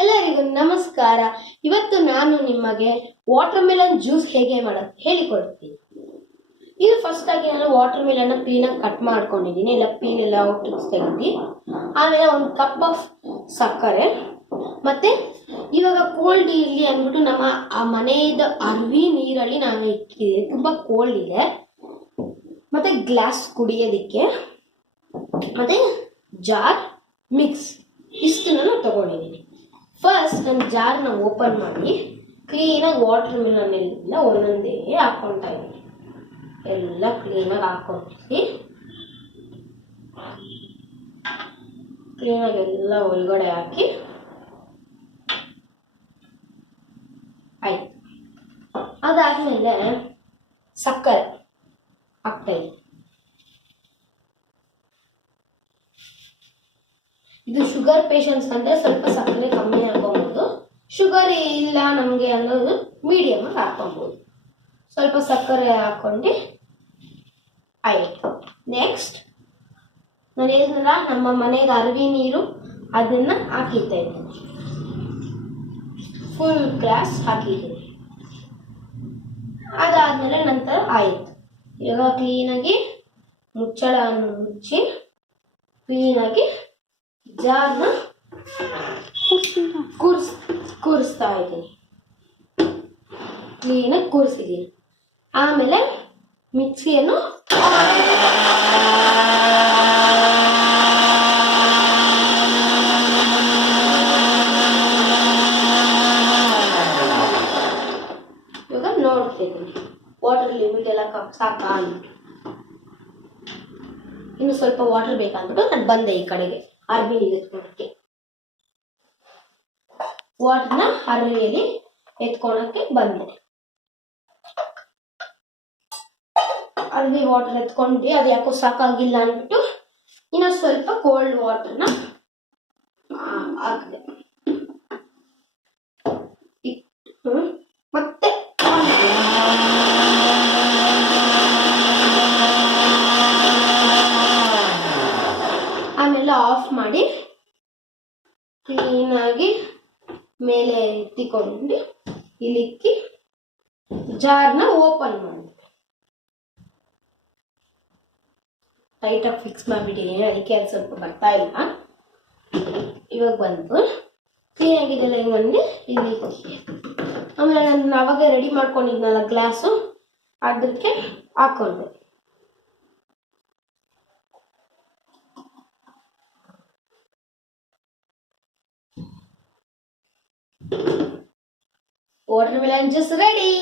ಎಲ್ಲರಿಗೂ ನಮಸ್ಕಾರ. ಇವತ್ತು ನಾನು ನಿಮಗೆ ವಾಟರ್ ಮೆಲನ್ ಜ್ಯೂಸ್ ಹೇಗೆ ಮಾಡೋದು ಹೇಳಿಕೊಡ್ತೀನಿ. ಇದು ಫಸ್ಟ್ ಆಗಿ ನಾನು ವಾಟರ್ ಮೆಲನ್ ಕ್ಲೀನಾಗಿ ಕಟ್ ಮಾಡ್ಕೊಂಡಿದ್ದೀನಿ, ಎಲ್ಲ ಪೀಲ್ ಎಲ್ಲ ತೆಗೆದು. ಆಮೇಲೆ ಒಂದು ಕಪ್ ಆಫ್ ಸಕ್ಕರೆ, ಮತ್ತೆ ಇವಾಗ ಕೋಲ್ಡ್ ಇರಲಿ ಅಂದ್ಬಿಟ್ಟು ನಮ್ಮ ಆ ಮನೆಯದ ಅರ್ವಿ ನೀರಲ್ಲಿ ನಾನು ಇಟ್ಟಿದ್ದೀನಿ, ತುಂಬಾ ಕೋಲ್ಡ್ ಇದೆ. ಮತ್ತೆ ಗ್ಲಾಸ್ ಕುಡಿಯೋದಿಕ್ಕೆ, ಮತ್ತೆ ಜಾರ್, ಮಿಕ್ಸ್, ಇಷ್ಟು ನಾನು ತಗೊಂಡಿದ್ದೀನಿ. ಫಸ್ಟ್ ನಾನು ಜಾರ್ನ ಓಪನ್ ಮಾಡಿ ಕ್ಲೀನಾಗಿ ವಾಟರ್ ಮೆಲನ್ ಎಲ್ಲ ಒಂದೊಂದೇ ಹಾಕ್ಕೊಳ್ತಾ ಇದ್ದೀನಿ. ಎಲ್ಲ ಕ್ಲೀನಾಗಿ ಹಾಕೊಂಡಿಸಿ ಕ್ಲೀನಾಗಿ ಎಲ್ಲ ಒಳಗಡೆ ಹಾಕಿ ಆಯ್ತು. ಅದಾದ್ಮೇಲೆ ಸಕ್ಕರೆ ಹಾಕ್ತಾ ಇದ್ದೀನಿ. ಇದು ಶುಗರ್ ಪೇಷಂಟ್ಸ್ ಅಂದ್ರೆ ಸ್ವಲ್ಪ ಸಕ್ಕರೆ ಕಮ್ಮಿ ಹಾಕೊಬಹುದು, ಶುಗರ್ ಇಲ್ಲ ನಮಗೆ ಅನ್ನೋದು ಮೀಡಿಯಮ್ ಆಗಿ ಹಾಕೊಬಹುದು. ಸ್ವಲ್ಪ ಸಕ್ಕರೆ ಹಾಕೊಂಡು ಆಯ್ತು. ನೆಕ್ಸ್ಟ್ ನಾನು ಹೇಳಿದ್ನಲ್ಲ ನಮ್ಮ ಮನೆಗೆ ಅರವಿ ನೀರು, ಅದನ್ನ ಹಾಕಿತಾ ಇದ್ದೀನಿ. ಫುಲ್ ಗ್ಲಾಸ್ ಹಾಕಿದ್ದೀನಿ. ಅದಾದ್ಮೇಲೆ ನಂತರ ಆಯ್ತು. ಇವಾಗ ಕ್ಲೀನಾಗಿ ಮುಚ್ಚಳವನ್ನು ಮುಚ್ಚಿ ಕ್ಲೀನಾಗಿ ಜಾರ್ನ ಕೂರಿಸ್ತಾ ಇದ್ದೀನಿ. ಕ್ಲೀನಾಗಿ ಕೂರಿಸಿದ್ದೀನಿ. ಆಮೇಲೆ ಮಿಕ್ಸಿಯನ್ನು ಇವಾಗ ನೋಡ್ತಿದ್ದೀನಿ ವಾಟರ್ ಲಿಮಿಟ್ ಎಲ್ಲ ಸಾಕಾ ಅಂದ್ಬಿಟ್ಟು. ಇನ್ನು ಸ್ವಲ್ಪ ವಾಟರ್ ಬೇಕಂದ್ಬಿಟ್ಟು ನಾನು ಬಂದೆ ಈ ಕಡೆಗೆ ಅರ್ಬಿ ಎತ್ಕೊಳಕ್ಕೆ. ವಾಟರ್ನ ಅರ್ಬಿಯಲ್ಲಿ ಎತ್ಕೊಳಕ್ಕೆ ಬಂದೆ. ಅರ್ಬಿ ವಾಟರ್ ಎತ್ಕೊಂಡ್ವಿ, ಅದು ಯಾಕೋ ಸಾಕಾಗಿಲ್ಲ ಅಂದ್ಬಿಟ್ಟು ಇನ್ನು ಸ್ವಲ್ಪ ಕೋಲ್ಡ್ ವಾಟರ್ನ ಹಾಕಿದೆ. ಮತ್ತೆ ಆಮೇಲೆ ಆಫ್ ಮಾಡಿ ಕ್ಲೀನಾಗಿ ಮೇಲೆ ಎತ್ತಿಕೊಂಡು ಇಲ್ಲಿಕ್ಕಿ ಜಾರ್ನ ಓಪನ್ ಮಾಡಿ ಟೈಟಾಗಿ ಫಿಕ್ಸ್ ಮಾಡಿಬಿಟ್ಟಿದ್ದೀನಿ, ಅದಕ್ಕೆ ಅದು ಸ್ವಲ್ಪ ಬರ್ತಾ ಇಲ್ಲ. ಇವಾಗ ಬಂತು ಕ್ಲೀನಾಗಿದೆಲ್ಲ ಹಿಂಗಂದು ಇಲ್ಲಿ. ಆಮೇಲೆ ನಾನು ಅವಾಗ ರೆಡಿ ಮಾಡ್ಕೊಂಡಿದ್ನಲ್ಲ ಗ್ಲಾಸು, ಅದಕ್ಕೆ ಹಾಕೊಂಡೆ. Watermelon juice ready.